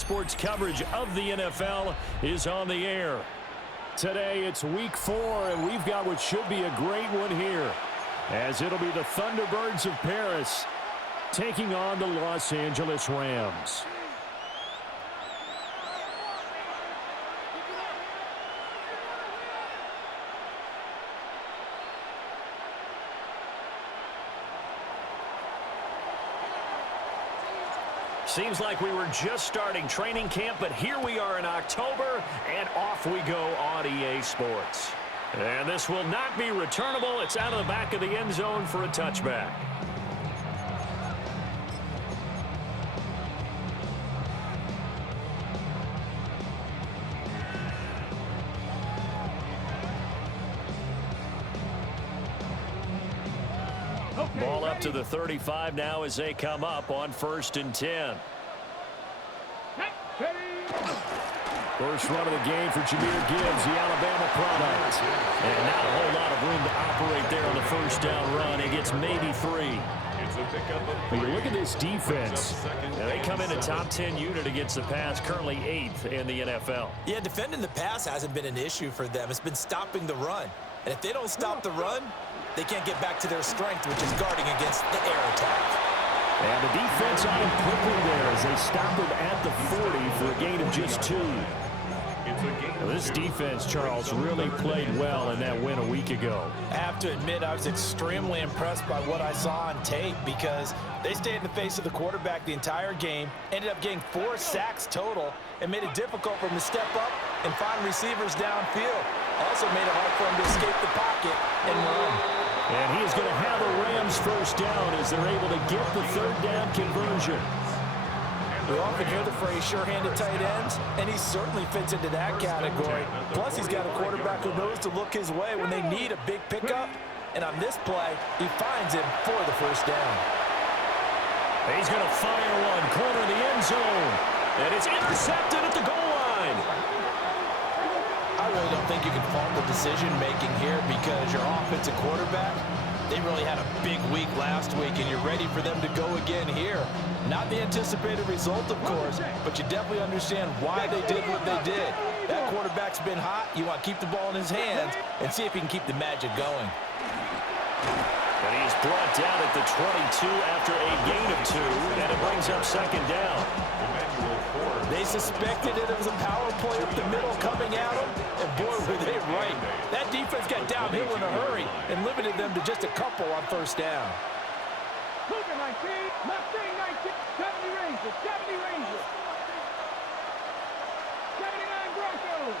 sports coverage of the NFL is on the air. Today it's week 4, and we've got what should be a great one here, as it'll be the Thunderbirds of Paris taking on the Los Angeles Rams. Seems like we were just starting training camp, but here we are in October, and off we go on EA Sports. And this will not be returnable. It's out of the back of the end zone for a touchback. Ball up to the 35 now as they come up on 1st and 10. First run of the game for Jahmyr Gibbs, the Alabama product. And not a whole lot of room to operate there on the first down run. He gets maybe 3. When you look at this defense, they come in a top 10 unit against the pass, currently 8th in the NFL. Yeah, defending the pass hasn't been an issue for them. It's been stopping the run. And if they don't stop the run, they can't get back to their strength, which is guarding against the air attack. And the defense on him quickly there as they stop him at the 40 for a gain of just 2. Well, this defense, Charles, really played well in that win a week ago. I have to admit, I was extremely impressed by what I saw on tape because they stayed in the face of the quarterback the entire game, ended up getting 4 sacks total, and made it difficult for him to step up and find receivers downfield. Also made it hard for him to escape the pocket and run. And he is going to have a Rams first down as they're able to get the 3rd down conversion. We often hear the phrase sure-handed tight ends, and he certainly fits into that category. Plus, he's got a quarterback who knows to look his way when they need a big pickup. And on this play, he finds him for the first down. He's going to fire one, corner of the end zone. And it's intercepted at the goal line. I really don't think you can fault the decision-making here because your offensive quarterback, they really had a big week last week, and you're ready for them to go again here. Not the anticipated result, of course, but you definitely understand why they did what they did. That quarterback's been hot. You want to keep the ball in his hands and see if he can keep the magic going. And he's brought down at the 22 after a gain of 2, and it brings up 2nd down. They suspected it was a power play up the middle coming at them, and boy, were they right. That defense got downhill in a hurry and limited them to just a couple on first down. 19, left wing 19, 70 Rangers, 70 Rangers. 79 Broncos.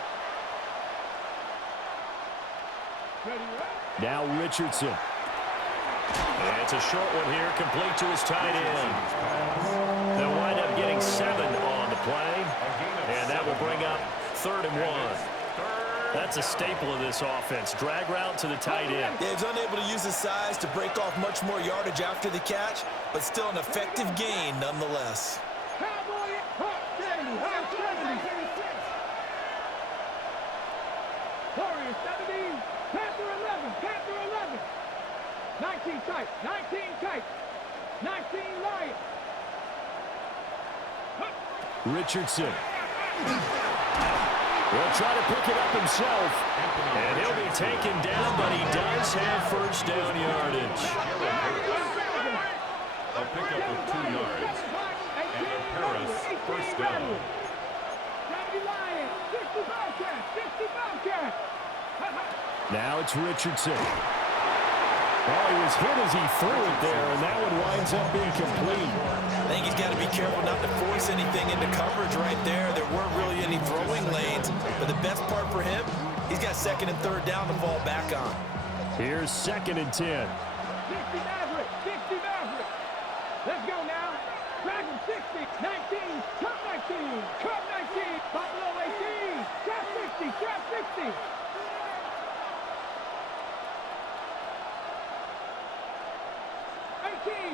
Now Richardson. And it's a short one here, complete to his tight end. They'll wind up getting 7 on the play, and that will bring up 3rd and 1. That's a staple of this offense. Drag route to the tight end. Yeah, he's unable to use his size to break off much more yardage after the catch, but still an effective gain nonetheless. Warriors 17, Panther 11, Panther 11. 19 tight, 19 tight, 19 Lions. Richardson. He'll try to pick it up himself, and he'll be taken down, but he does have first down yardage. A pickup of 2 yards, and a Paris first down. 70 Lions, 60 Bobcats, 60 Bobcats. Now it's Richardson. Oh, he was hit as he threw it there, and that one winds up being complete. I think he's got to be careful not to force anything into coverage right there. There weren't really any throwing lanes, but the best part for him, he's got 2nd and 3rd down to fall back on. Here's 2nd and 10. 60 Maverick, 60 Maverick. Let's go now. Dragon 60, 19, Cup 19, Cup 19, Buffalo 18, Trap 60, Trap 60.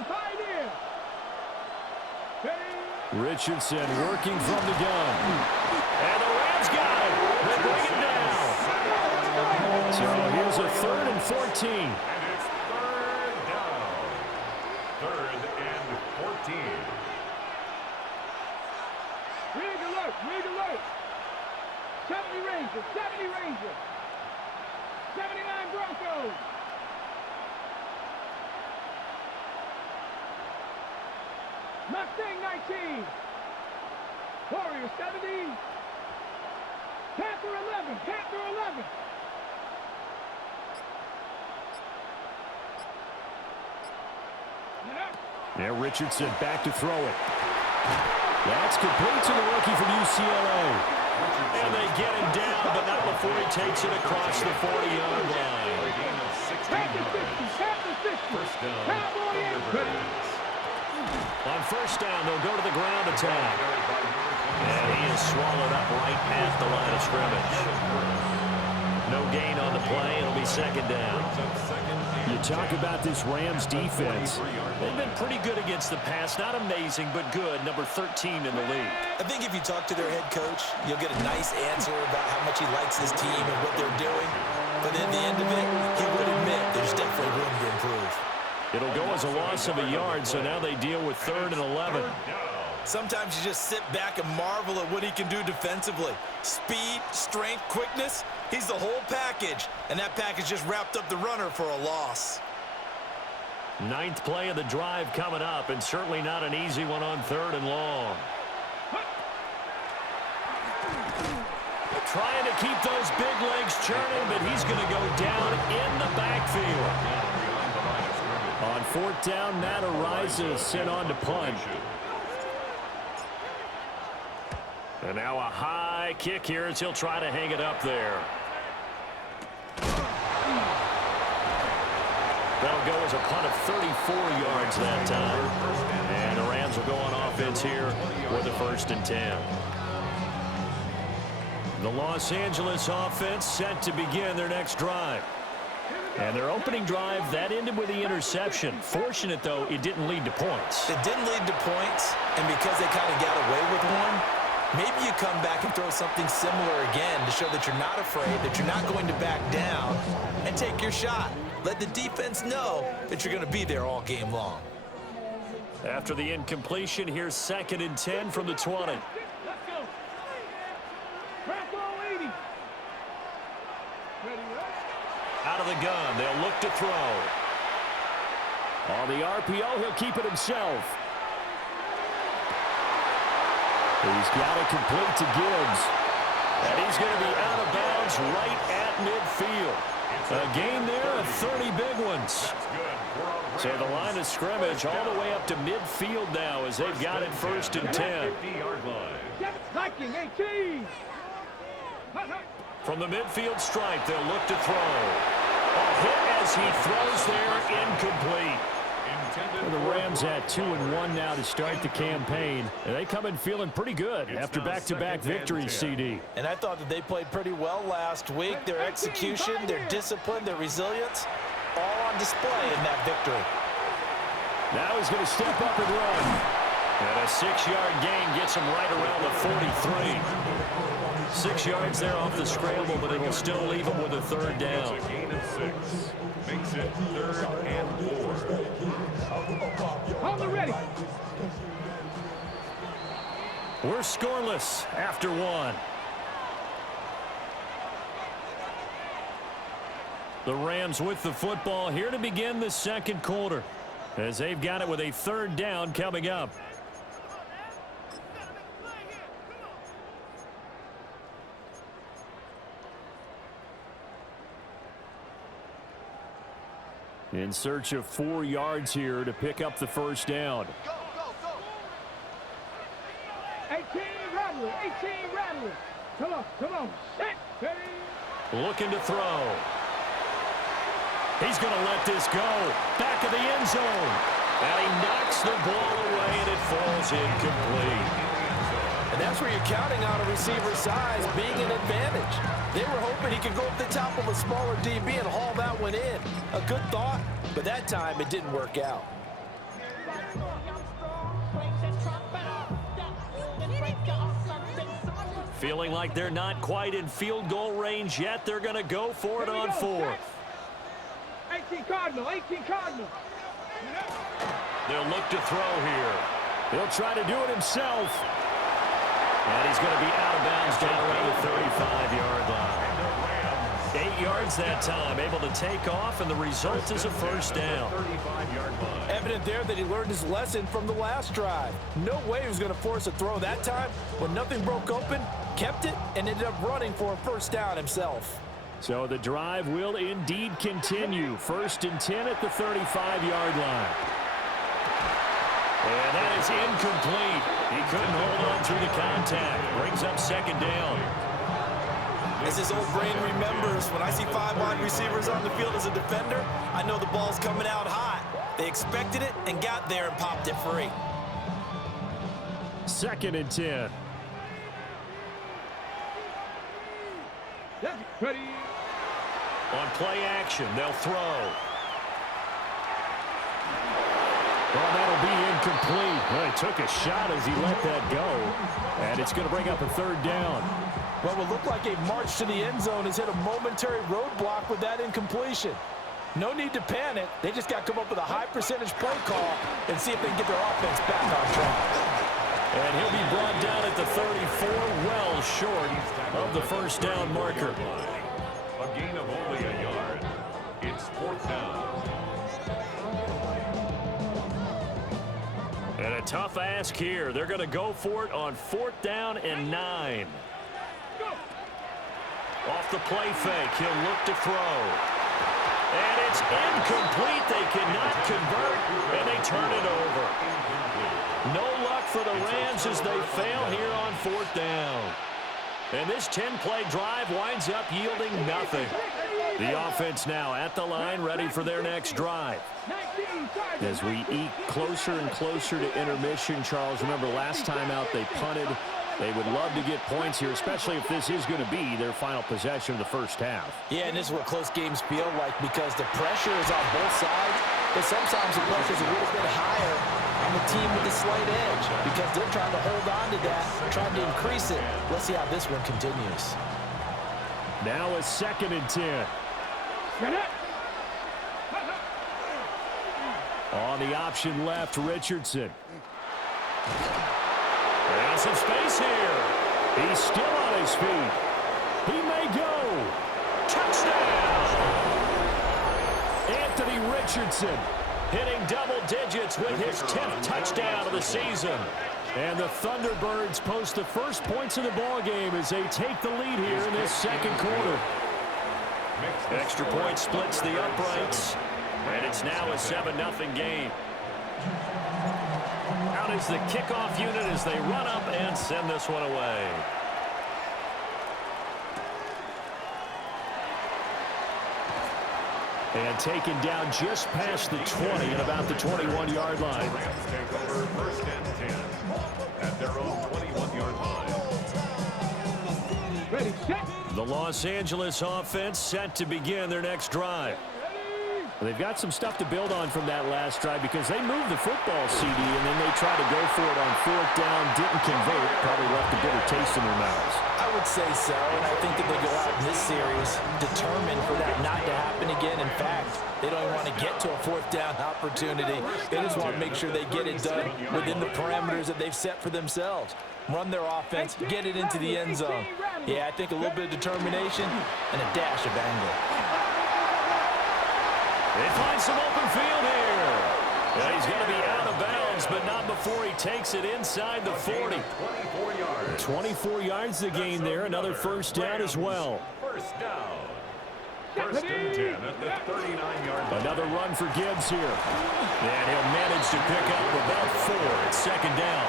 Pioneer. Richardson working from the gun. And the Rams got him. They bring him down. So here's a 3rd and 14. And it's 3rd down. 3rd and 14. alert. Read alert. 70 Rangers. 70 Rangers. 79 Broncos. Mustang 19. Warriors 70. Panther 11. Panther 11. Now Richardson back to throw it. That's complete to the rookie from UCLA. And they get him down, but not before he takes it across the 40-yard line. First down. On first down, they'll go to the ground attack. And he is swallowed up right at the line of scrimmage. No gain on the play. It'll be second down. You talk about this Rams defense. They've been pretty good against the pass. Not amazing, but good. Number 13 in the league. I think if you talk to their head coach, you'll get a nice answer about how much he likes his team and what they're doing. But at the end of it, he would admit there's definitely room to improve. It'll go as a loss of a yard, so now they deal with 3rd and 11. Sometimes you just sit back and marvel at what he can do defensively. Speed, strength, quickness, he's the whole package. And that package just wrapped up the runner for a loss. 9th play of the drive coming up, and certainly not an easy one on 3rd and long. Trying to keep those big legs churning, but he's going to go down in the backfield. On 4th down, Matt Ariza sent on to punt. And now a high kick here as he'll try to hang it up there. That'll go as a punt of 34 yards that time. And the Rams will go on offense here with a 1st and 10. The Los Angeles offense set to begin their next drive. And their opening drive, that ended with the interception. Fortunate, though, it didn't lead to points. It didn't lead to points, and because they kind of got away with one, maybe you come back and throw something similar again to show that you're not afraid, that you're not going to back down, and take your shot. Let the defense know that you're going to be there all game long. After the incompletion, here's 2nd and 10 from the 20. Let's go. Bravo 80. Ready, Out of the gun, they'll look to throw. On the RPO, he'll keep it himself. He's got it complete to Gibbs. And he's going to be out of bounds right at midfield. A gain there of 30 big ones. So the line of scrimmage all the way up to midfield now as they've got it 1st and 10. Viking 18. From the midfield stripe, they'll look to throw. A hit as he throws there, incomplete. Well, the Rams at 2-1 now to start the campaign. And they come in feeling pretty good after back-to-back victories, CD. And I thought that they played pretty well last week. Their execution, their discipline, their resilience, all on display in that victory. Now he's going to step up and run. And a 6-yard gain gets him right around the 43. 6 yards there off the scramble, but it'll still leave him with a 3rd down. A gain of 6 makes it 3rd and 4. Hold it ready. We're scoreless after 1. The Rams with the football here to begin the 2nd quarter, as they've got it with a 3rd down coming up. In search of 4 yards here to pick up the 1st down. 18 Rattler. 18 Rattler. Come on. Set. Ready. Looking to throw. He's going to let this go. Back of the end zone. And he knocks the ball away, and it falls incomplete. And that's where you're counting on a receiver's size being an advantage. They were hoping he could go up the top of a smaller DB and haul that one in. A good thought, but that time it didn't work out. Feeling like they're not quite in field goal range yet. They're going to go for it on 4th. 18 Cardinal. 18 Cardinal. They'll look to throw here. He'll try to do it himself. And he's going to be out of bounds down around the 35-yard line. 8 yards that time, able to take off, and the result is a first down. Evident there that he learned his lesson from the last drive. No way he was going to force a throw that time. When nothing broke open, kept it, and ended up running for a first down himself. So the drive will indeed continue. 1st and 10 at the 35-yard line. And that is incomplete. He couldn't hold on through the contact. Brings up 2nd down. As his old brain remembers, when I see 5 wide receivers on the field as a defender, I know the ball's coming out hot. They expected it and got there and popped it free. 2nd and 10. Ready. On play action, they'll throw. Well, that'll be incomplete. Well, he took a shot as he let that go. And it's going to bring up a 3rd down. What would look like a march to the end zone has hit a momentary roadblock with that incompletion. No need to panic. They just got to come up with a high percentage play call and see if they can get their offense back on track. And he'll be brought down at the 34, well short of the first down marker. A gain of only a yard. It's 4th down. And a tough ask here. They're going to go for it on 4th down and 9. Off the play fake, he'll look to throw. And it's incomplete. They cannot convert, and they turn it over. No luck for the Rams as they fail here on 4th down. And this 10-play drive winds up yielding nothing. The offense now at the line, ready for their next drive. As we eke closer and closer to intermission, Charles, remember last time out they punted. They would love to get points here, especially if this is going to be their final possession of the first half. Yeah, and this is what close games feel like because the pressure is on both sides, but sometimes the pressure is a little bit higher on the team with the slight edge because they're trying to hold on to that, trying to increase it. Let's see how this one continues. Now a 2nd and 10. On the option left, Richardson. There's some space here. He's still on his feet. He may go. Touchdown! Anthony Richardson hitting double digits with his 10th touchdown of the season. And the Thunderbirds post the first points of the ballgame as they take the lead here in this 2nd quarter. Extra point splits the uprights, and it's now a 7-0 game. Out is the kickoff unit as they run up and send this one away. And taken down just past the 20 at about the 21-yard line. Rams take over 1st and 10 at their own 21-yard line. Ready, set. The Los Angeles offense set to begin their next drive. They've got some stuff to build on from that last drive because they moved the football, CD, and then they tried to go for it on 4th down, didn't convert, probably left a bitter taste in their mouths. I would say so, and I think that they go out in this series determined for that not to happen again. In fact, they don't even want to get to a 4th down opportunity. They just want to make sure they get it done within the parameters that they've set for themselves. Run their offense, get it into the end zone. Yeah, I think a little bit of determination and a dash of anger. They find some open field here. Yeah, he's going to be out of bounds, but not before he takes it inside the 40. 24 yards. 24 yards the gain there. Another first down as well. First down. 1st and 10 at the 39-yard line. Another run for Gibbs here. And he'll manage to pick up about 4 at 2nd down.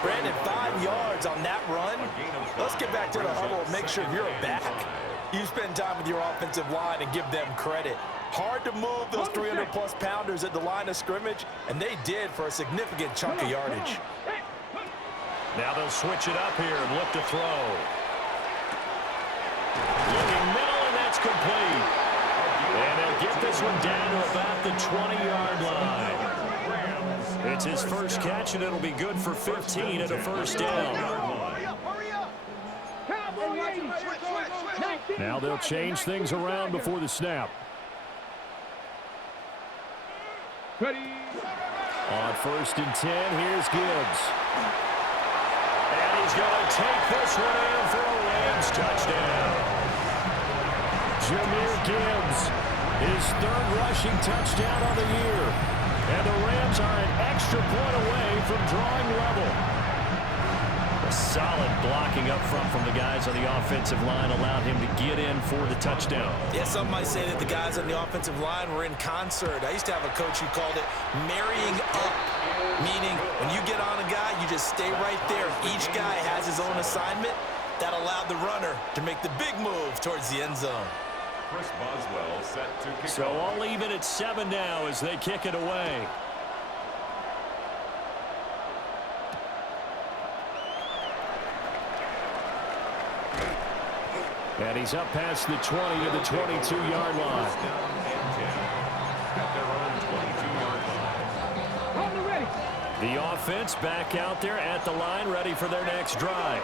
Brandon, 5 yards on that run. Let's get back to the huddle and make sure you're back. You spend time with your offensive line and give them credit. Hard to move those 300-plus pounders at the line of scrimmage, and they did for a significant chunk of yardage. Now they'll switch it up here and look to throw. Looking middle, and that's complete. And they'll get this one down to about the 20-yard line. It's his first catch, and it'll be good for 15 at a first down. Now they'll change things around before the snap. Ready. On 1st and 10, here's Gibbs. And he's going to take this one in for a Rams touchdown. Jahmyr Gibbs, his third rushing touchdown of the year. And the Rams are an extra point away from drawing level. A solid blocking up front from the guys on the offensive line allowed him to get in for the touchdown. Yeah, some might say that the guys on the offensive line were in concert. I used to have a coach who called it marrying up, meaning when you get on a guy, you just stay right there. Each guy has his own assignment. That allowed the runner to make the big move towards the end zone. Chris Boswell set to kick So off. all even at 7 now as they kick it away. And he's up past the 20 to the 22-yard line. First down and 10 at their own 22-yard line. On the ready. The offense back out there at the line, ready for their next drive.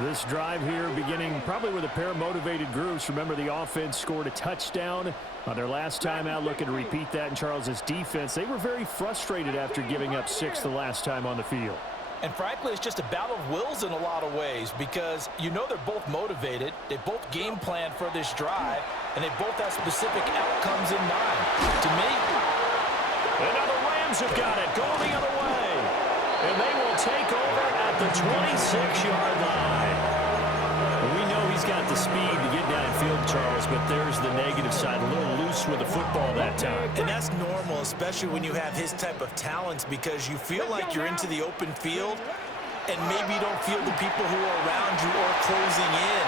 This drive here beginning probably with a pair of motivated groups. Remember, the offense scored a touchdown on their last time out. Looking to repeat that in Charles's defense. They were very frustrated after giving up 6 the last time on the field. And frankly, it's just a battle of wills in a lot of ways because you know they're both motivated. They both game plan for this drive, and they both have specific outcomes in mind. To me, and now the Rams have got it. Going the other way. And they will take over at the 26-yard line. We know he's got the speed to get downfield, Charles, but there's the negative side. A little loose with the football that time. and that's normal, especially when you have his type of talents, because you feel like you're into the open field and maybe you don't feel the people who are around you or closing in.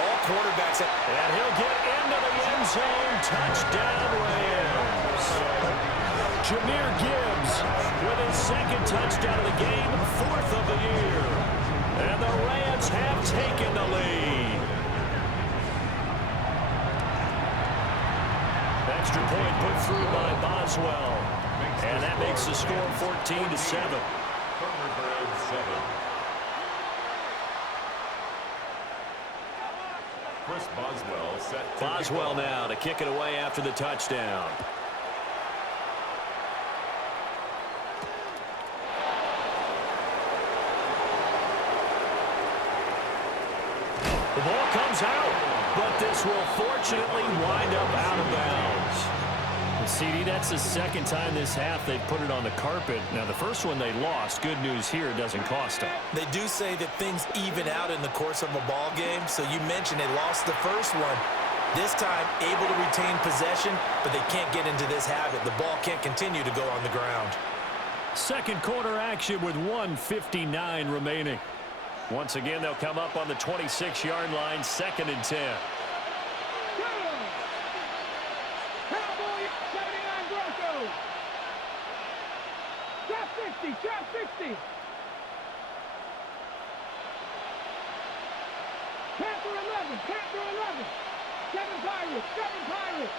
All quarterbacks have... And he'll get into the end zone. Touchdown, Rams. Jahmyr Gibbs with his second touchdown of the game, 4th of the year. And the Rams have taken the lead. Extra point put through by Boswell. And that makes the score 14-7. Thunderbird 7. Chris Boswell set to Boswell now to kick it away after the touchdown. The ball comes out, but this will fortunately wind up out of bounds. And CD, that's the second time this half they've put it on the carpet. Now, the first one they lost. Good news here, it doesn't cost them. They do say that things even out in the course of a ball game. So you mentioned they lost the first one. This time, able to retain possession, but they can't get into this habit. The ball can't continue to go on the ground. Second quarter action with 1:59 remaining. Once again, they'll come up on the 26-yard line, 2nd and 10. Cowboy 79 Broncos. Drop 60, drop 60. Panther 11, Panther 11. 7 Pirates, 7 Pirates.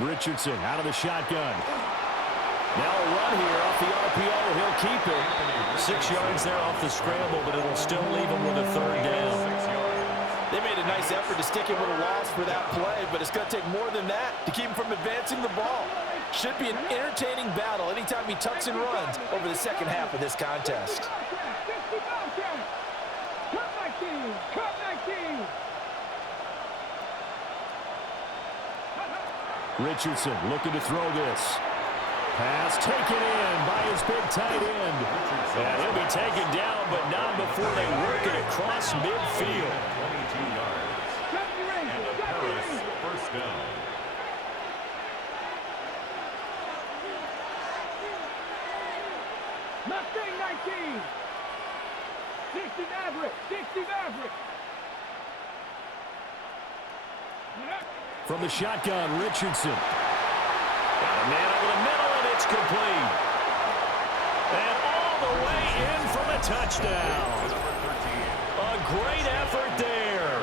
Richardson out of the shotgun. Now a run here off the RPO. He'll keep it. 6 yards there off the scramble, but it'll still leave him with a 3rd down. They made a nice effort to stick him with a loss for that play, but it's going to take more than that to keep him from advancing the ball. Should be an entertaining battle anytime he tucks and runs over the second half of this contest. 60 Bobcats. Cup 19, Cup 19. Richardson looking to throw this. Pass taken in by his big tight end. And he'll be taken down, but not before they work it across midfield. 22 yards. And a Paris first down. Mustang 19. 60 Maverick, 60 Maverick. From the shotgun, Richardson. Got a man over the middle, and it's complete. And all the way in for the touchdown. A great effort there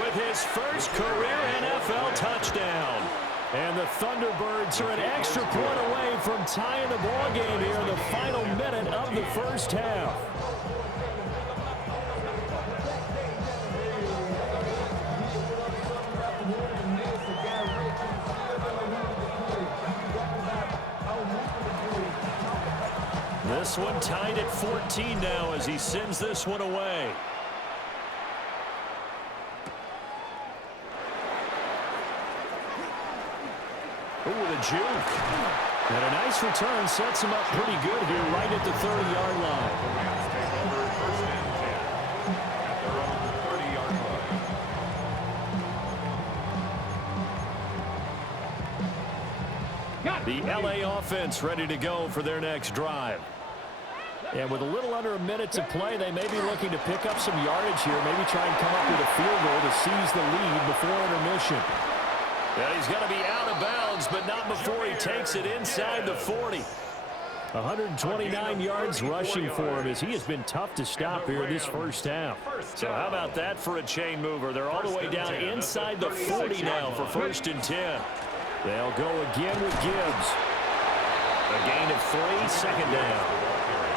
with his first career NFL touchdown. And the Thunderbirds are an extra point away from tying the ball game here in the final minute of the first half. This one tied at 14 now as he sends this one away. Ooh, with a juke. And a nice return sets him up pretty good here right at the 30-yard line. First and 10 at their own 30-yard line. The LA offense ready to go for their next drive. And with a little under a minute to play, they may be looking to pick up some yardage here, maybe try and come up with a field goal to seize the lead before intermission. Yeah, he's going to be out of bounds, but not before he takes it inside the 40. 129 yards rushing for him as he has been tough to stop here this first half. So how about that for a chain mover? They're all the way down inside the 40 now for 1st and 10. They'll go again with Gibbs. A gain of 3, 2nd down.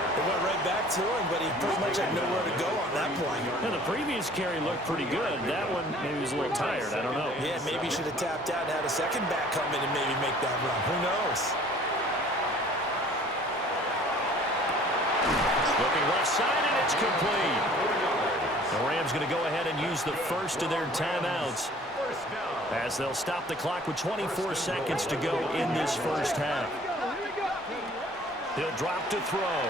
They went right back to him, but he pretty much had nowhere to go on that play. And the previous carry looked pretty good. That one, maybe he was a little tired. I don't know. Yeah, maybe he should have tapped out and had a second back come in and maybe make that run. Who knows? Looking left side, and it's complete. The Rams going to go ahead and use the first of their timeouts as they'll stop the clock with 24 seconds to go in this first half. He'll drop to throw.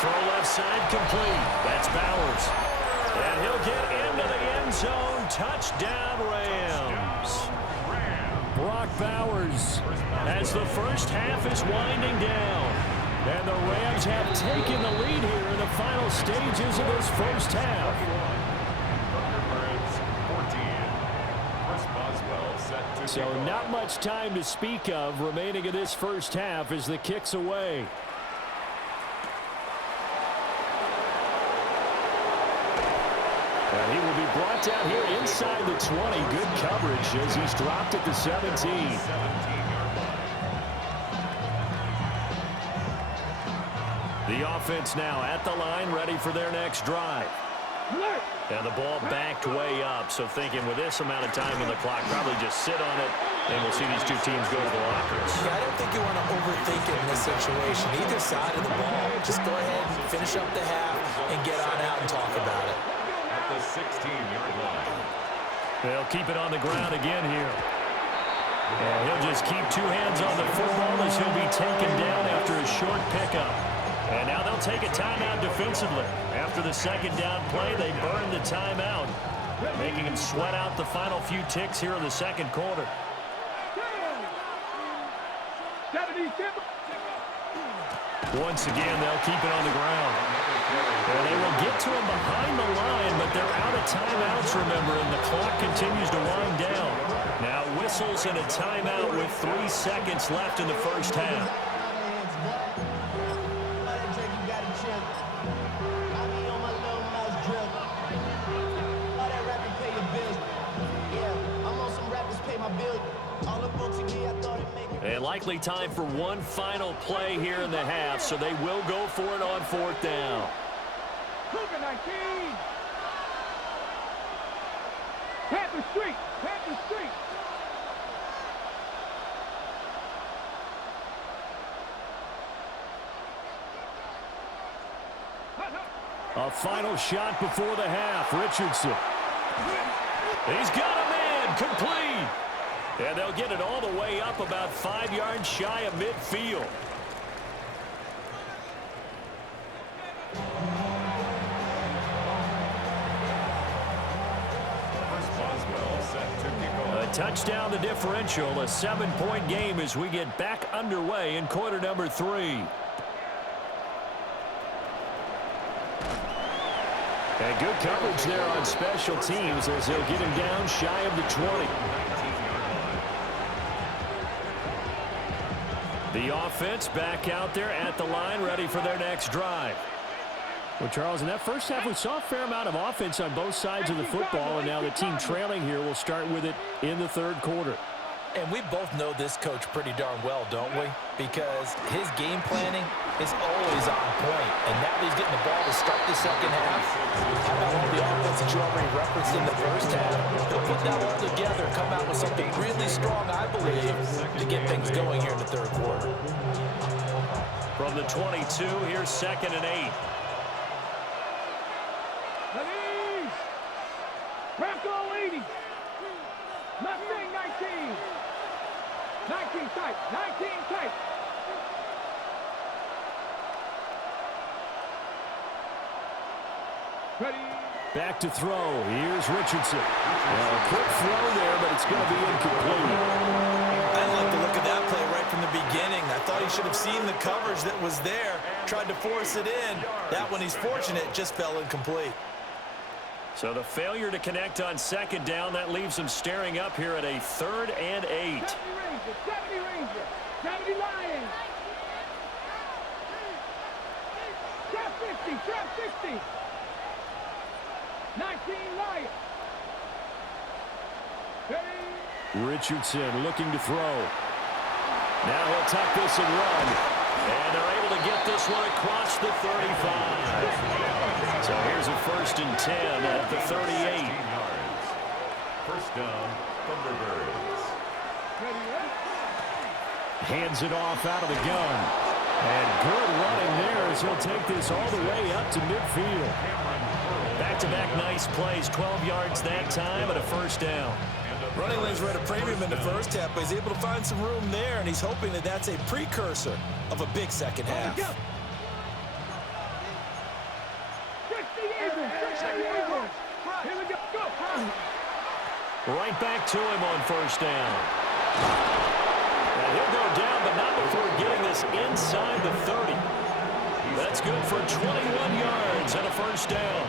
Throw left side complete. That's Bowers. And he'll get into the end zone. Touchdown, Rams. Brock Bowers as the first half is winding down. And the Rams have taken the lead here in the final stages of this first half. So not much time to speak of remaining in this first half as the kick's away. And he will be brought down here inside the 20. Good coverage as he's dropped at the 17. The offense now at the line, ready for their next drive. And the ball backed way up, so thinking with this amount of time on the clock, probably just sit on it, and we'll see these two teams go to the lockers. Yeah, I don't think you want to overthink it in this situation. Either side of the ball, just go ahead and finish up the half and get on out and talk about it. At the 16-yard line. They'll keep it on the ground again here. And he'll just keep two hands on the football as he'll be taken down after a short pickup. And now they'll take a timeout defensively. After the second down play, they burn the timeout, making him sweat out the final few ticks here in the second quarter. Once again, they'll keep it on the ground. And they will get to him behind the line, but they're out of timeouts, remember, and the clock continues to wind down. Now whistles and a timeout with 3 seconds left in the first half. And likely time for one final play here in the half, so they will go for it on 4th down. Panther Street! Panther Street! A final shot before the half. Richardson. He's got a man. Complete. And they'll get it all the way up about 5 yards shy of midfield. A touchdown the differential. A 7-point game as we get back underway in quarter number 3. And good coverage there on special teams as they'll get him down shy of the 20. The offense back out there at the line, ready for their next drive. Well, Charles, in that first half, we saw a fair amount of offense on both sides of the football, and now the team trailing here will start with it in the third quarter. And we both know this coach pretty darn well, don't we? Because his game planning is always on point. And now he's getting the ball to start the second half. How about all the offense that you already referenced in the first half? He'll put that all together, come out with something really strong, I believe, to get things going here in the third quarter. From the 22, here's 2nd and 8. Release. Bronco 80. Mustang 19. 19 tight. 19 tight. Ready. Back to throw. Here's Richardson. A quick throw there, but it's going to be incomplete. I didn't like the look of that play right from the beginning. I thought he should have seen the coverage that was there, tried to force it in. That one, he's fortunate, just fell incomplete. So the failure to connect on 2nd down, that leaves him staring up here at a 3rd and 8. 70 Ranger. 70 Lions. Trap 50. Trap 60. 19 Lions. Ready. Richardson looking to throw. Now he'll tuck this and run. And they're able to get this one across the 35. So here's a 1st and 10 at the 38. First down, Thunderbirds. Hands it off out of the gun. And good running there as he'll take this all the way up to midfield. Back-to-back nice plays, 12 yards that time and a 1st down. Running lanes were at a premium in the first half, but he's able to find some room there, and he's hoping that that's a precursor of a big second half. Here we go. Go. Right back to him on 1st down. And he'll go down, but not before getting this inside the 30. That's good for 21 yards and a 1st down.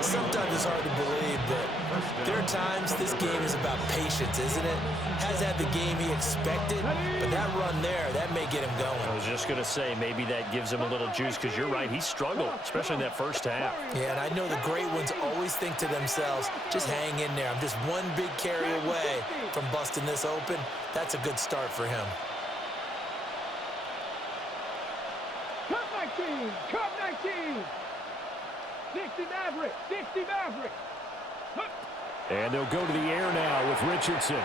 Sometimes it's hard to believe, but there are times this game is about patience, isn't it? Has had the game he expected, but that run there, that may get him going. I was just going to say, maybe that gives him a little juice, because you're right, he struggled, especially in that 1st half. Yeah, and I know the great ones always think to themselves, just hang in there. I'm just one big carry away from busting this open. That's a good start for him. Cup 19. Cup 19. 60 Maverick. 60 Maverick. And they'll go to the air now with Richardson.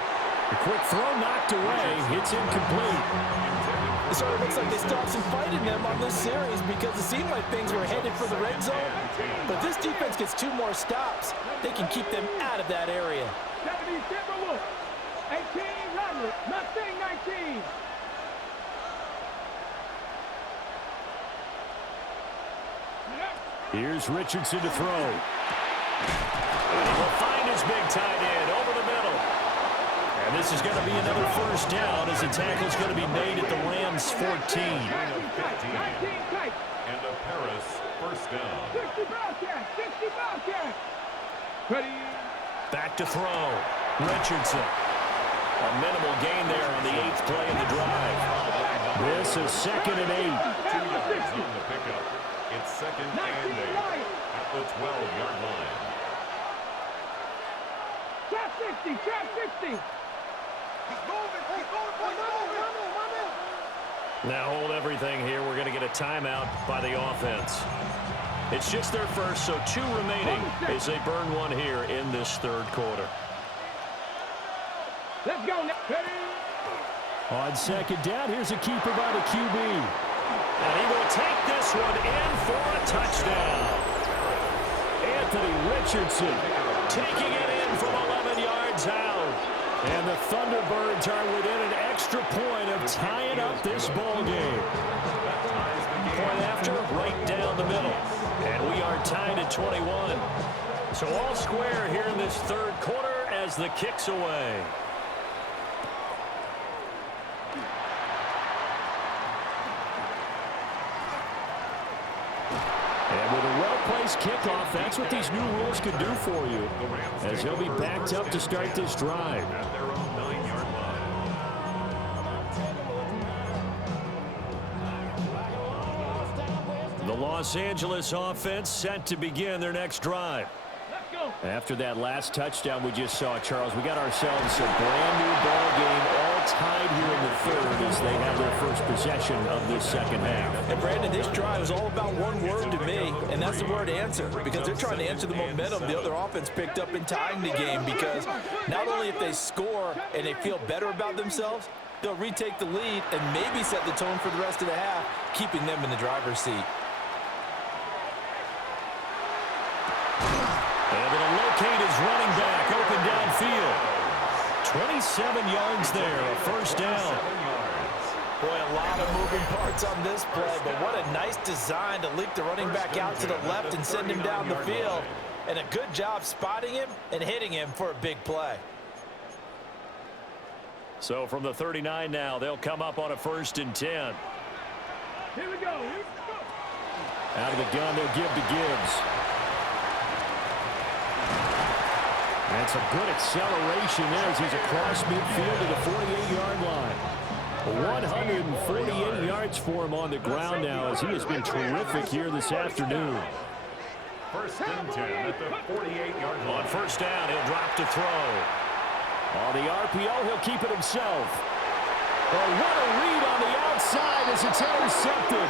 The quick throw knocked away. It's incomplete. It sort of looks like they stopped some fight in them on this series because it seemed like things were headed for the red zone. But this defense gets 2 more stops. They can keep them out of that area. 70 Timberwolf. 18 Rattler. Mustang 19. Here's Richardson to throw. And he will find his big tight end over the middle. And this is going to be another 1st down as the tackle's going to be made at the Rams' 14. And a Paris 1st down. 60 Bobcat. 60 Bobcat. Ready. Back to throw. Richardson. A minimal gain there on the 8th play of the drive. This is 2nd and 8. 2 yards on the pickup. It's 2nd and 8 at the 12-yard line. Trap 60. Trap 60. Now hold everything here. We're going to get a timeout by the offense. It's just their first, so 2 remaining as they burn one here in this 3rd quarter. Let's go now. Ready. On 2nd down, here's a keeper by the QB. And he will take this one in for a touchdown. Anthony Richardson taking it in from 11 yards out. And the Thunderbirds are within an extra point of tying up this ball game. Point after, right down the middle. And we are tied at 21. So all square here in this 3rd quarter as the kick's away. And with a well-placed kickoff, that's what these new rules could do for you, as he'll be backed up to start this drive. At their own 9-yard line. The Los Angeles offense set to begin their next drive. Let's go. After that last touchdown we just saw, Charles, we got ourselves a brand new ball game, all tied here in the 3rd as they have their first possession of this 2nd half. And Brandon, this drive is all about one word to me, and that's the word answer, because they're trying to answer the momentum the other offense picked up in tying the game, because not only if they score and they feel better about themselves, they'll retake the lead and maybe set the tone for the rest of the half, keeping them in the driver's seat. And it'll locate his running back open downfield. 27 yards there, a first down. Boy, a lot of moving parts on this play, but what a nice design to leak the running back out to the left and send him down the field. And a good job spotting him and hitting him for a big play. So from the 39 now, they'll come up on a 1st and 10. Here we go. Out of the gun, they'll give to Gibbs. That's a good acceleration there as he's across midfield to the 48-yard line. 148 yards for him on the ground now as he has been terrific here this afternoon. 1st and 10 at the 48-yard line. On 1st down, he'll drop to throw. On the RPO, he'll keep it himself. Oh, what a read on the outside as it's intercepted.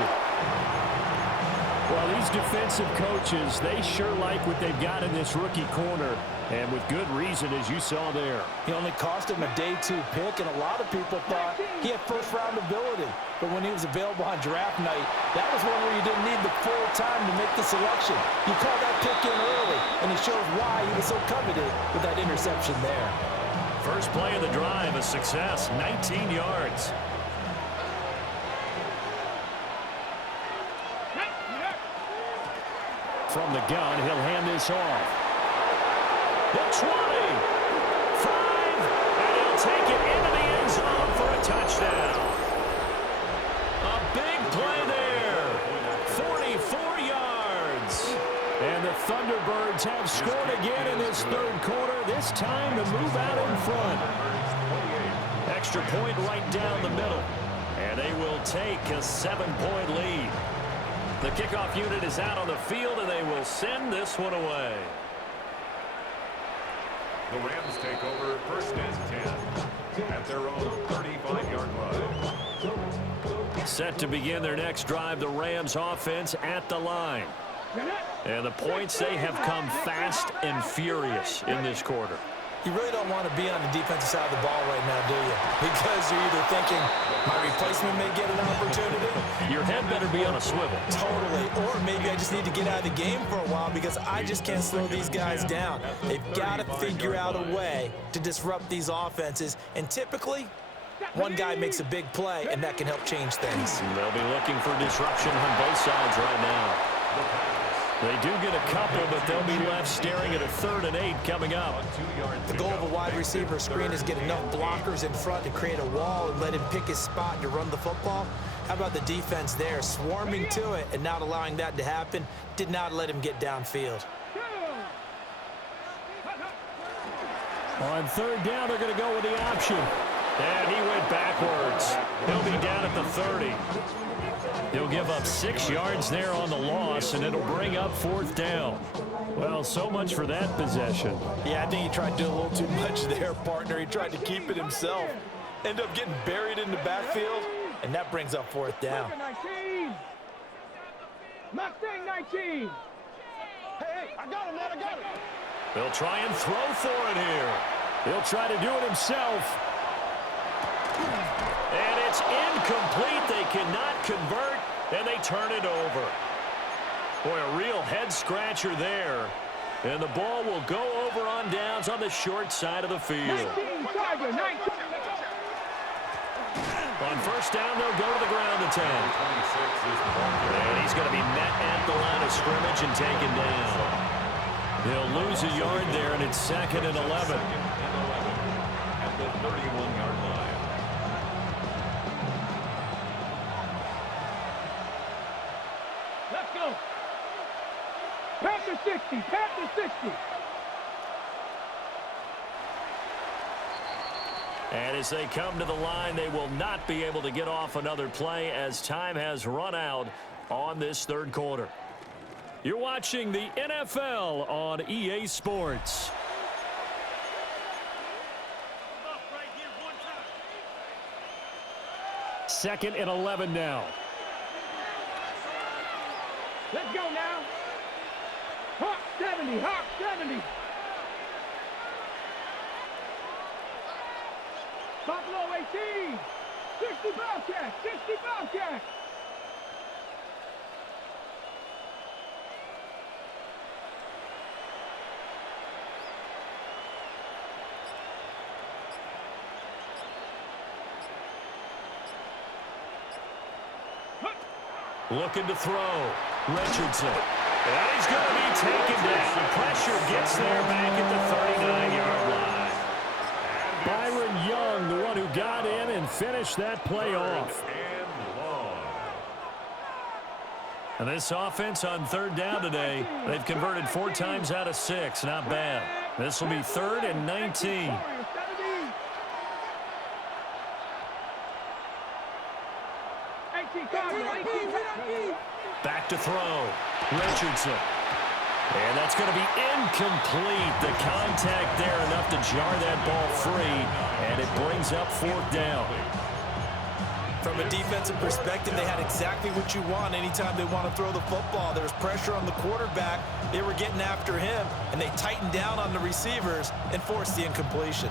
Well, these defensive coaches, they sure like what they've got in this rookie corner, and with good reason, as you saw there. He only cost him a day 2 pick, and a lot of people thought he had first-round ability. But when he was available on draft night, that was one where you didn't need the full time to make the selection. You called that pick in early, and it shows why he was so coveted with that interception there. First play of the drive, a success, 19 yards. From the gun, he'll hand this off. The 20, 5, and he'll take it into the end zone for a touchdown. A big play there, 44 yards. And the Thunderbirds have scored again in this 3rd quarter, this time to move out in front. Extra point right down the middle, and they will take a 7-point lead. The kickoff unit is out on the field, and they will send this one away. The Rams take over 1st and 10 at their own 35-yard line. Set to begin their next drive, the Rams offense at the line. And the points, they have come fast and furious in this quarter. You really don't want to be on the defensive side of the ball right now, do you? Because you're either thinking, my replacement may get an opportunity. Your head better be on a swivel. Totally. Or maybe I just need to get out of the game for a while because I just can't slow these guys down. They've got to figure out a way to disrupt these offenses. And typically, one guy makes a big play, and that can help change things. They'll be looking for disruption on both sides right now. They do get a couple, but they'll be left staring at a 3rd and 8 coming up. The goal of a wide receiver screen is get enough blockers in front to create a wall and let him pick his spot to run the football. How about the defense there, swarming to it and not allowing that to happen? Did not let him get downfield. On 3rd down, they're going to go with the option. And he went backwards. He'll be down at the 30. He'll give up 6 yards there on the loss, and it'll bring up 4th down. Well, so much for that possession. Yeah, I think he tried to do a little too much there, partner. He tried to keep it himself. Ended up getting buried in the backfield, and that brings up 4th down. Mustang 19. Hey, I got him, man, I got him. They'll try and throw for it here. He'll try to do it himself. And it's incomplete. They cannot convert, and they turn it over. Boy, a real head-scratcher there. And the ball will go over on downs on the short side of the field. 19, Tiger, 19. On 1st down, they'll go to the ground to 10. And he's going to be met at the line of scrimmage and taken down. They'll lose a yard there, and it's 2nd and 11. At the 31-yard line. Let's go. Panther 60, Panther 60. And as they come to the line, they will not be able to get off another play as time has run out on this 3rd quarter. You're watching the NFL on EA Sports. Second and 11 now. Let's go now. Hawk 70, Hawk 70. Buffalo 18. 60 Bobcat, 60 Bobcat. Looking to throw. Richardson. And he's going to be taken down. The pressure gets there back at the 39-yard line. Byron Young, the one who got in and finished that play off. And this offense on third down today, they've converted 4 times out of 6. Not bad. This will be 3rd and 19. Back to throw. Richardson. And that's going to be incomplete. The contact there enough to jar that ball free. And it brings up 4th down. From a defensive perspective, they had exactly what you want anytime they want to throw the football. There was pressure on the quarterback. They were getting after him, and they tightened down on the receivers and forced the incompletion.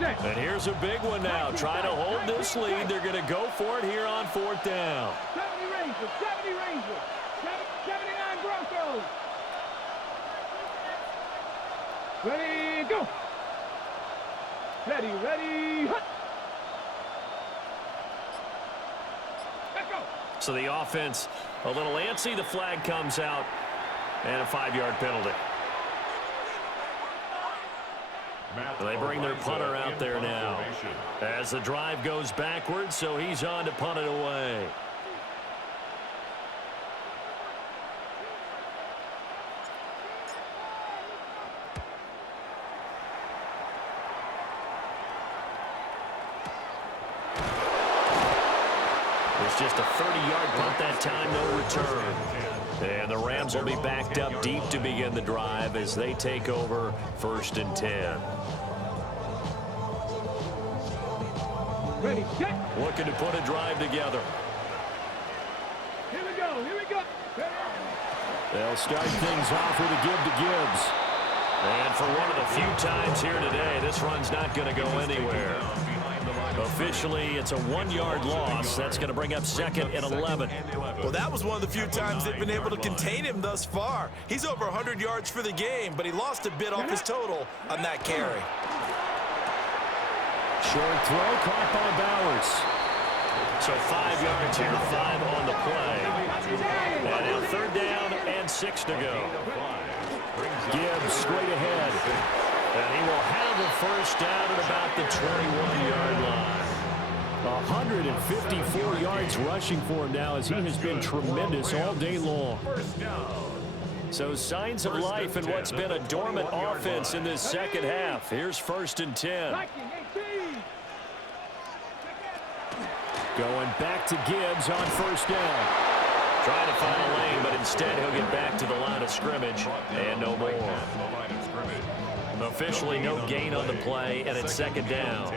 And here's a big one now. Trying to hold this lead. They're going to go for it here on 4th down. 70 Rangers, 70 Rangers, 79 Broncos. Ready, go. Ready, hut. Let's go. So the offense a little antsy. The flag comes out and a 5-yard penalty. They bring their punter out there now as the drive goes backwards, so he's on to punt it away. It's just a 30-yard punt that time, no return. And the Rams will be backed up deep to begin the drive as they take over 1st and 10. Ready, set. Looking to put a drive together. Here we go, here we go. They'll start things off with a give to Gibbs. And for one of the few times here today, this run's not going to go anywhere. Officially, it's a 1-yard loss. That's going to bring up 2nd and 11. Well, that was one of the few times they've been able to contain him thus far. He's over 100 yards for the game, but he lost a bit off his total on that carry. Short throw caught by Bowers. So 5 yards here, 5 on the play. And now 3rd down and 6 to go. Gibbs straight ahead. And he will have the 1st down at about the 21-yard line. 154 yards rushing for him now as he has been tremendous all day long. So signs of life in what's been a dormant offense in this second half. Here's 1st and 10. Going back to Gibbs on 1st down. Trying to find a lane, but instead he'll get back to the line of scrimmage and no more. Officially no gain on the play, and it's 2nd down.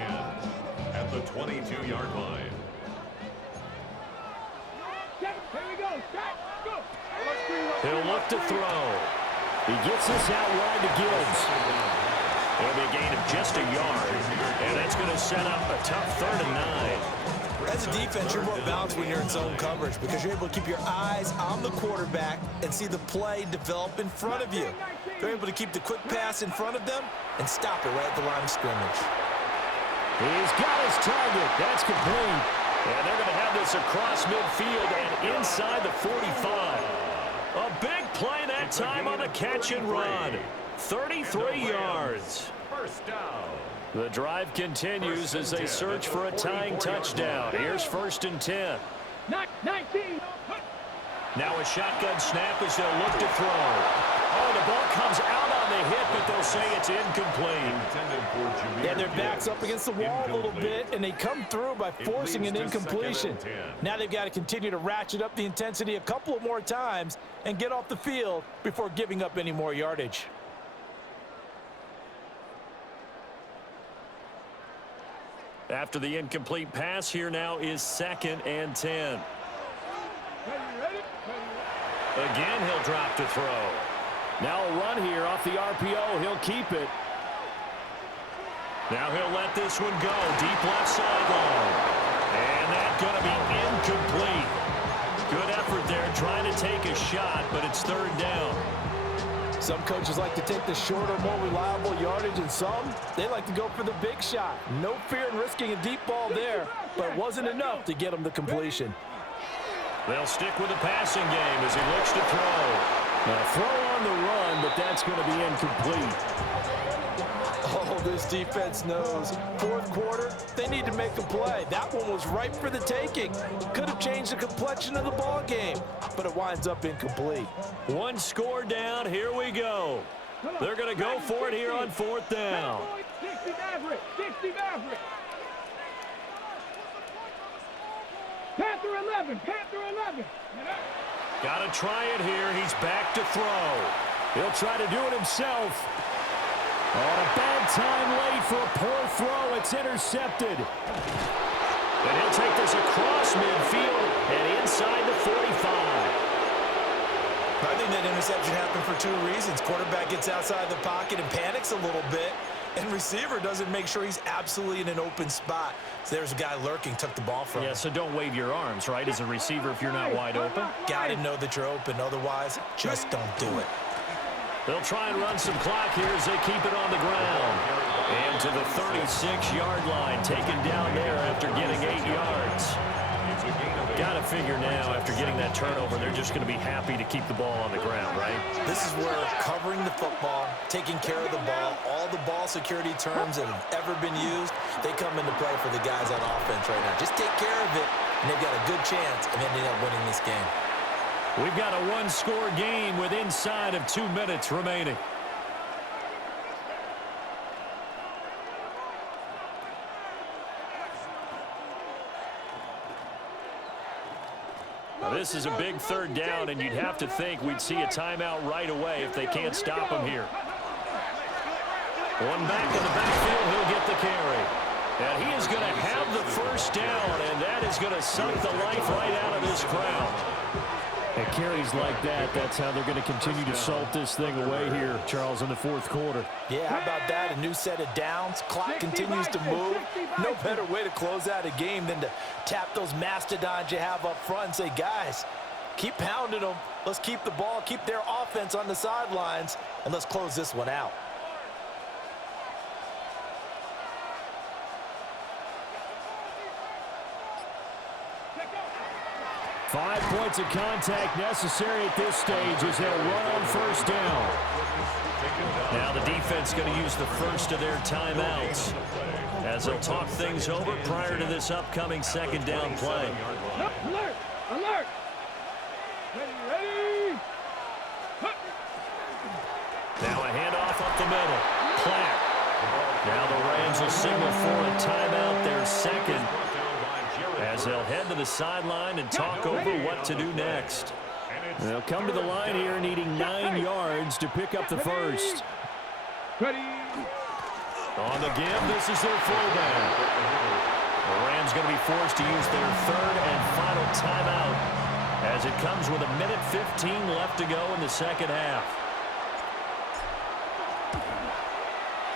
At the 22-yard line. He'll look to throw. He gets this out wide to Gibbs. It'll be a gain of just a yard, and that's going to set up a tough 3rd and 9. As a defense, you're more balanced when you're in zone coverage because you're able to keep your eyes on the quarterback and see the play develop in front of you. They're able to keep the quick pass in front of them and stop it right at the line of scrimmage. He's got his target. That's complete. And they're going to have this across midfield and inside the 45. A big play that time on the catch and run. 33 yards. 1st down. The drive continues as they search for a tying touchdown. Here's 1st and 10. 19. Now a shotgun snap as they'll look to throw. Oh, the ball comes out on the hit, but they'll say it's incomplete. Yeah, their back's up against the wall a little bit, and they come through by forcing an incompletion. Now they've got to continue to ratchet up the intensity a couple of more times and get off the field before giving up any more yardage. After the incomplete pass, here now is 2nd and 10. Again, he'll drop to throw. Now a run here off the RPO. He'll keep it. Now he'll let this one go. Deep left sideline. And that's going to be incomplete. Good effort there trying to take a shot, but it's third down. Some coaches like to take the shorter, more reliable yardage, and some, they like to go for the big shot. No fear in risking a deep ball there, but it wasn't enough to get him the completion. They'll stick with the passing game as he looks to throw. Now throw on the run, but that's going to be incomplete. Oh, this defense knows. Fourth quarter, they need to make a play. That one was ripe for the taking. Could have changed the complexion of the ball game, but it winds up incomplete. One score down. Here we go. They're going to go for it here on fourth down. 60 Maverick. 60 Maverick. Panther 11. Panther 11. Got to try it here. He's back to throw. He'll try to do it himself. On a bad time late for a poor throw. It's intercepted. And he'll take this across midfield and inside the 45. I think that interception happened for two reasons. Quarterback gets outside the pocket and panics a little bit, and receiver doesn't make sure he's absolutely in an open spot. So there's a guy lurking, took the ball from him. Yeah, so don't wave your arms, right, as a receiver if you're not wide open. Got to know that you're open. Otherwise, just don't do it. They'll try and run some clock here as they keep it on the ground. And to the 36-yard line, taken down there after getting 8 yards. Got to figure now, after getting that turnover, they're just going to be happy to keep the ball on the ground, right? This is where covering the football, taking care of the ball, all the ball security terms that have ever been used, they come into play for the guys on offense right now. Just take care of it, and they've got a good chance of ending up winning this game. We've got a one-score game with inside of 2 minutes remaining. Now this is a big third down, and you'd have to think we'd see a timeout right away if they can't stop him here. One back in the backfield, he'll get the carry. And he is going to have the first down, and that is going to suck the life right out of this crowd. And carries like that, that's how they're going to continue to salt this thing away here, Charles, in the fourth quarter. Yeah, how about that? A new set of downs. Clock continues to move. No better way to close out a game than to tap those mastodons you have up front and say, guys, keep pounding them. Let's keep the ball, keep their offense on the sidelines, and let's close this one out. Five points of contact necessary at this stage as they'll run on first down. Now the defense going to use the first of their timeouts as they'll talk things over prior to this upcoming second down play. Alert! Alert! Ready! Now a handoff up the middle. Clapp. Now the Rams will signal for a timeout, their second, as they'll head to the sideline and talk over what to do next. They'll come to the line here needing 9 yards to pick up the first. Ready! On the give, this is their fullback. The Rams going to be forced to use their third and final timeout as it comes with 1:15 left to go in the second half.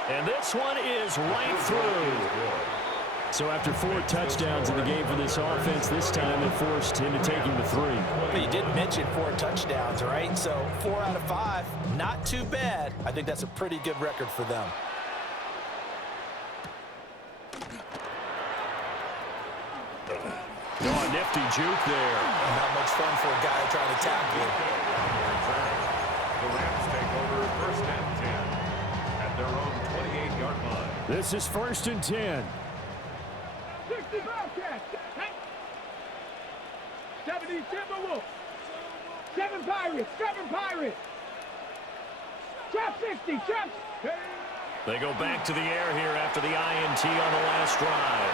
And this one is right through. So after 4 touchdowns in the game for this offense, this time it forced into taking the 3. But you did mention 4 touchdowns, right? So 4 out of 5, not too bad. I think that's a pretty good record for them. Oh, a nifty juke there. Not much fun for a guy trying to tackle him. The Rams take over first and 10 at their own 28-yard line. This is first and 10. 60 Bobcats. 70 Timberwolves. 7 Pirates. 7 Pirates. Trap 60. Trap. They go back to the air here after the INT on the last drive.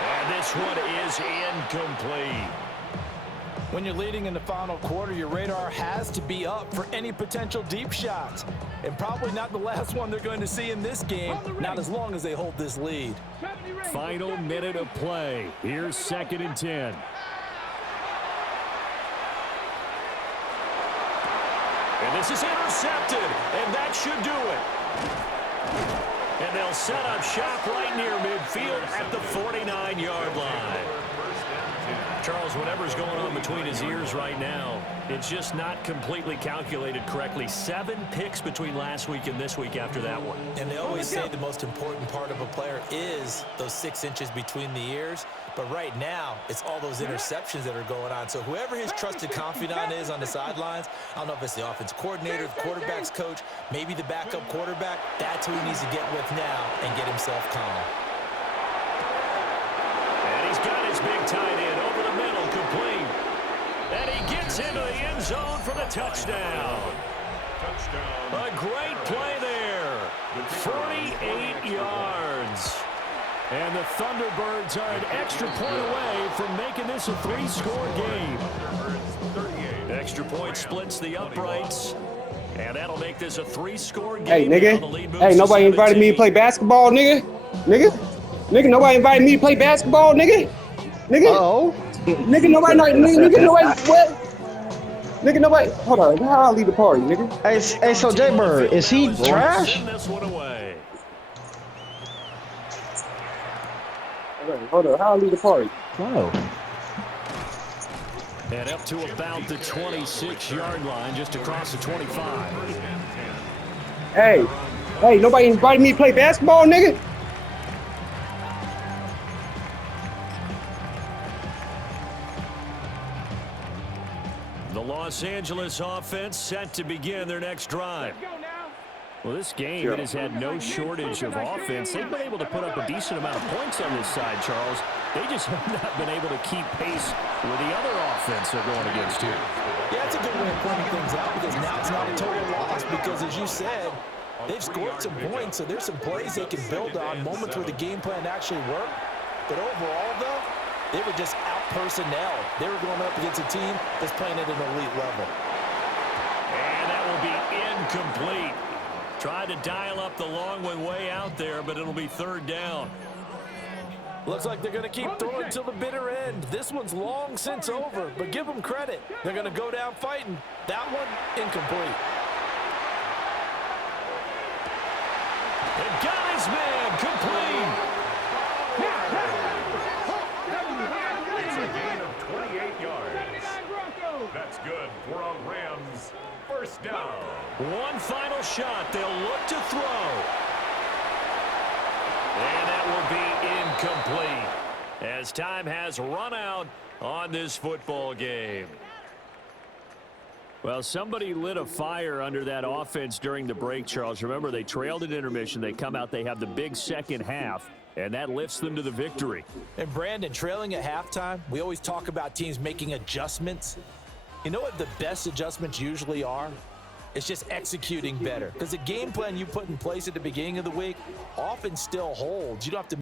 And this one is incomplete. When you're leading in the final quarter, your radar has to be up for any potential deep shots. And probably not the last one they're going to see in this game, not as long as they hold this lead. Final minute of play. Here's second and 10. And this is intercepted, and that should do it. And they'll set up shop right near midfield at the 49-yard line. Charles, whatever's going on between his ears right now, it's just not completely calculated correctly. 7 picks between last week and this week after that one. And they always say the most important part of a player is those 6 inches between the ears. But right now, it's all those interceptions that are going on. So whoever his trusted confidant is on the sidelines, I don't know if it's the offense coordinator, the quarterback's coach, maybe the backup quarterback, that's who he needs to get with now and get himself calm. And he's got his big tight end over the middle, complete. And he gets into the end zone for the touchdown. A great play there. 48 yards. And the Thunderbirds are an extra point away from making this a 3-score game. Extra point splits the uprights. And that'll make this a 3-score game. Hey, nigga. Hey, nobody invited me to play basketball, nigga. Nigga, nobody invited me to play basketball, nigga. Nigga. Oh. Nigga, nobody, what? Nigga, nobody. Hold on. How I lead the party, nigga? Hey, so J-Bird, is he trash? This one away. Hold on. How I lead the party? Oh. And up to about the 26-yard line, just across the 25. Hey, nobody invited me to play basketball, nigga. The Los Angeles offense set to begin their next drive. Well, this game, it has had no shortage of offense. They've been able to put up a decent amount of points on this side, Charles. They just have not been able to keep pace with the other offense they're going against here. Yeah, that's a good way of pointing things out because now it's not a total loss because, as you said, they've scored some points, so there's some plays they can build on, moments where the game plan actually worked. But overall, though, they were just out-personnel. They were going up against a team that's playing at an elite level. And that will be incomplete. Tried to dial up the long one way out there, but it'll be 3rd down. Looks like they're going to keep throwing till the bitter end. This one's long since over, but give them credit. They're going to go down fighting. That one, incomplete. And got his man, complete. It's a gain of 28 yards. That's good for a Rams 1st down. One final shot. They'll look to throw. And that will be incomplete as time has run out on this football game. Well, somebody lit a fire under that offense during the break, Charles. Remember, they trailed at intermission. They come out, they have the big second half, and that lifts them to the victory. And Brandon, trailing at halftime, we always talk about teams making adjustments. You know what the best adjustments usually are? It's just executing better. Because the game plan you put in place at the beginning of the week often still holds. You don't have to